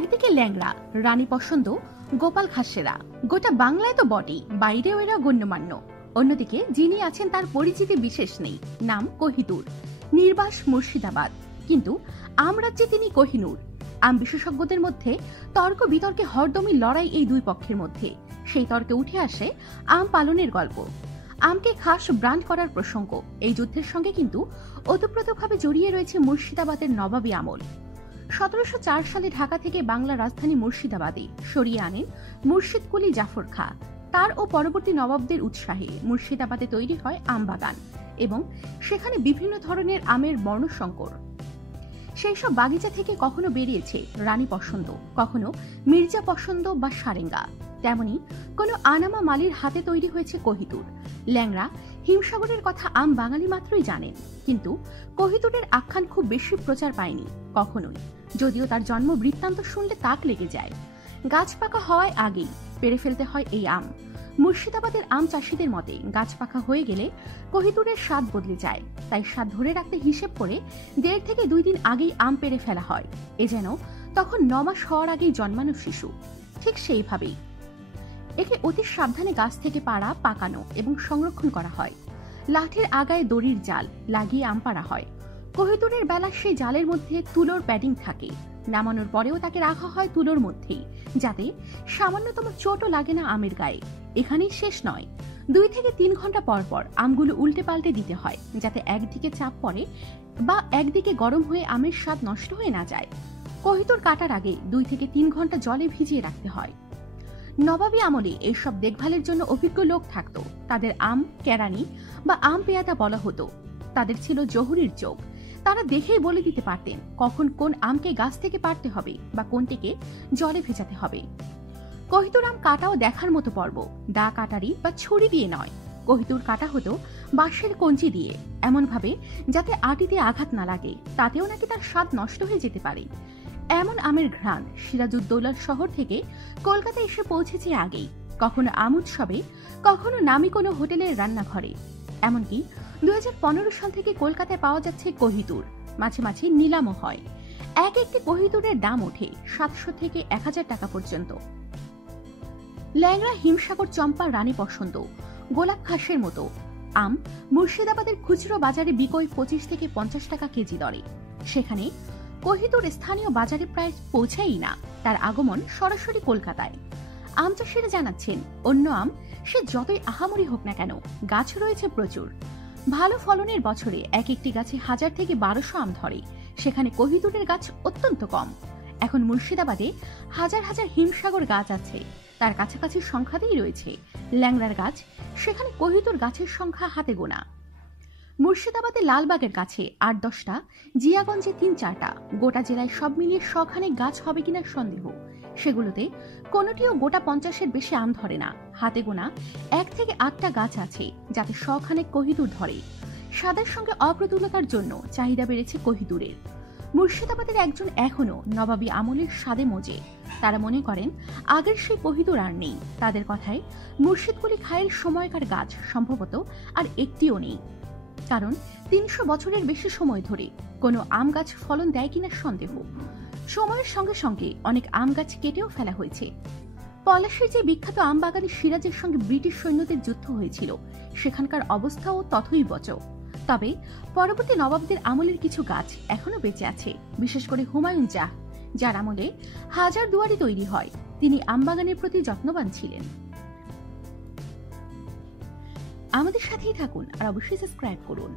একদিকে ল্যাংড়া, রানী পছন্দ, গোপাল খাসেরা, গোটা বাংলায় তো বটেই, বাইরেও এরা গণ্যমান্য। অন্যদিকে যিনি আছেন তার পরিচিতি বিশেষ নেই, নাম কোহিনূর, নির্বাস মুর্শিদাবাদ, কিন্তু আম রাজ্যে তিনি কোহিনূর। আম বিশেষজ্ঞদের মধ্যে তর্ক বিতর্কে হরদমই লড়াই এই দুই পক্ষের মধ্যে। সেই তর্কে উঠে আসে আম পালনের গল্প, আমকে খাস ব্র্যান্ড করার প্রসঙ্গ। এই যুদ্ধের সঙ্গে কিন্তু ওতপ্রোতভাবে জড়িয়ে রয়েছে মুর্শিদাবাদের নবাবী আমল। 1704 সালে ঢাকা থেকে বাংলা রাজধানী মুর্শিদাবাদে সরিয়ে আনেন মুর্শিদ কুলি জাফর খাঁ। তার ও পরবর্তী নবাবদের উৎসাহে মুর্শিদাবাদে তৈরি হয় আম বাগান এবং সেখানে বিভিন্ন ধরনের আমের বর্ণসংকর। সেই সব বাগিচা থেকে কখনো বেরিয়েছে রানী পছন্দ, কখনো মির্জা পছন্দ বা সারেঙ্গা। তেমনি কোনো আনামা মালির হাতে তৈরি হয়েছে কোহিনূর। ল্যাংড়া, হিমসাগরের কথা আম বাঙালি মাত্রই জানেন, কিন্তু কোহিনূরের আখ্যান খুব বেশি প্রচার পায়নি কখনোই, যদিও তার জন্ম বৃত্তান্ত শুনলে তাক লেগে যায়। গাছ পাকা হওয়ার আগেই পেরে ফেলতে হয় এই আম। মুর্শিদাবাদের আম চাষিদের মতে গাছ পাকা হয়ে গেলে কোহিনূরের স্বাদ বদলে যায়, তাই স্বাদ ধরে রাখতে হিসেব করে 1.5 থেকে 2 দিন আগেই আম পেরে ফেলা হয়, এ যেন তখন 9 মাস হওয়ার আগেই জন্মানো শিশু। ঠিক সেইভাবেই একে অতি সাবধানে গাছ থেকে পাড়া, পাকানো এবং সংরক্ষণ করা হয়। লাঠির আগায় দড়ির জাল লাগিয়ে আম পাড়া হয়। কোহিনূরের বেলা সেই জালের মধ্যে তুলোর প্যাডিং থাকে। নামানোর পরেও তাকে রাখা হয় তুলোর মধ্যেই, যাতে সামান্যতম চোটও লাগে না আমের গায়ে। এখানেই শেষ নয়, 2 থেকে 3 ঘন্টা পর পর আমগুলো উল্টে পাল্টে দিতে হয়, যাতে একদিকে চাপ পড়ে বা একদিকে গরম হয়ে আমের স্বাদ নষ্ট হয়ে না যায়। কোহিনূর কাটার আগে 2 থেকে 3 ঘন্টা জলে ভিজিয়ে রাখতে হয়। নবাবী আমলে এইসব দেখভালের জন্য অভিজ্ঞ লোক থাকতো। তাদের আম কেরানি বা আম পেয়াদা বলা হতো। তাদের ছিল জহুরির চোখ। তারা দেখেই বলে দিতে পারতেন কখন কোন আমকে গাছ থেকে পাড়তে হবে বা কোনটিকে জলে ভেজাতে হবে। কোহিনূর আম কাটাও দেখার মতো পর্ব। দা কাটারি বা ছুরি দিয়ে নয়, কোহিনূর কাটা হতো বাঁশের কঞ্চি দিয়ে, এমন ভাবে যাতে আটিতে আঘাত না লাগে, তাতেও নাকি তার স্বাদ নষ্ট হয়ে যেতে পারে। এমন আমের ঘ্রাণ সিরাজউদ্দৌলার শহর থেকে কলকাতা এসে পৌঁছেছে আগেই, কখনো আম উৎসবে, কখনো নামি কোনো হোটেলের রান্নাঘরে। এমনকি 2015 সাল থেকে কলকাতায় পাওয়া যাচ্ছে কোহিনূর। মাঝে মাঝে নিলামও হয়। একটি কোহিনূরের দাম ওঠে 700 থেকে 1000 টাকা পর্যন্ত। ল্যাংড়া, হিমসাগর, চম্পা, রানী পছন্দ, গোলাপ খাসের মতো আম মুর্শিদাবাদের খুচরো বাজারে বিক্রয় 25 থেকে 50 টাকা কেজি দরে। সেখানে কোহিনূর স্থানীয় বাজারে প্রায় পৌঁছায়ই না, তার আগমন সরাসরি কলকাতায়। আম চাষিরা জানাচ্ছেন, অন্য আম সে যতই আহামরি হোক না কেন, গাছ রয়েছে প্রচুর। ভালো ফলনের বছরে একটি গাছে 1000 থেকে 1200 আম ধরে, সেখানে কোহিনূরের গাছ অত্যন্ত কম। এখন মুর্শিদাবাদে হাজার হাজার হিমসাগর গাছ আছে, তার কাছাকাছি সংখ্যাতেই রয়েছে ল্যাংড়ার গাছ, সেখানে কোহিনূর গাছের সংখ্যা হাতে গোনা। মুর্শিদাবাদে লালবাগের কাছে 8-10টা, জিয়াগঞ্জে 3-4টা, গোটা জেলায় সব মিলিয়ে 100 খানেক গাছ হবে কিনা সন্দেহ। সেগুলোতে কোনোটিও গোটা 50-এর বেশি আম ধরে না। হাতে গোনা 1 থেকে 8টা গাছ আছে যাতে 100 খানেক কোহিনূর ধরে। স্বাদের সঙ্গে অপ্রতুলতার জন্য চাহিদা বেড়েছে কোহিনূরের। মুর্শিদাবাদের একজন এখনো নবাবী আমলের স্বাদে মজে। তারা মনে করেন আগের সেই কোহিনূর আর নেই। তাদের কথায় মুর্শিদ কুলি খায়ের সময়কার গাছ সম্ভবত আর একটিও নেই, কারণ 300 বছরের বেশি সময় ধরে কোনো আম গাছ ফলন দেয় কিনা সন্দেহ। সময়ের সঙ্গে সঙ্গে অনেক আম গাছ কেটেও ফেলা হয়েছে। পলাশীর যে বিখ্যাত আম বাগানে সিরাজের সঙ্গে ব্রিটিশ সৈন্যদের যুদ্ধ হয়েছিল, সেখানকার অবস্থাও তথৈবচ। তবে পরবর্তী নবাবদের আমলের কিছু গাছ এখনো বেঁচে আছে, বিশেষ করে হুমায়ুন জাহ, যার আমলে হাজার দুয়ারি তৈরি হয়। তিনি আম বাগানের প্রতি যত্নবান ছিলেন। আমাদের সাথেই থাকুন আর অবশ্যই সাবস্ক্রাইব করুন।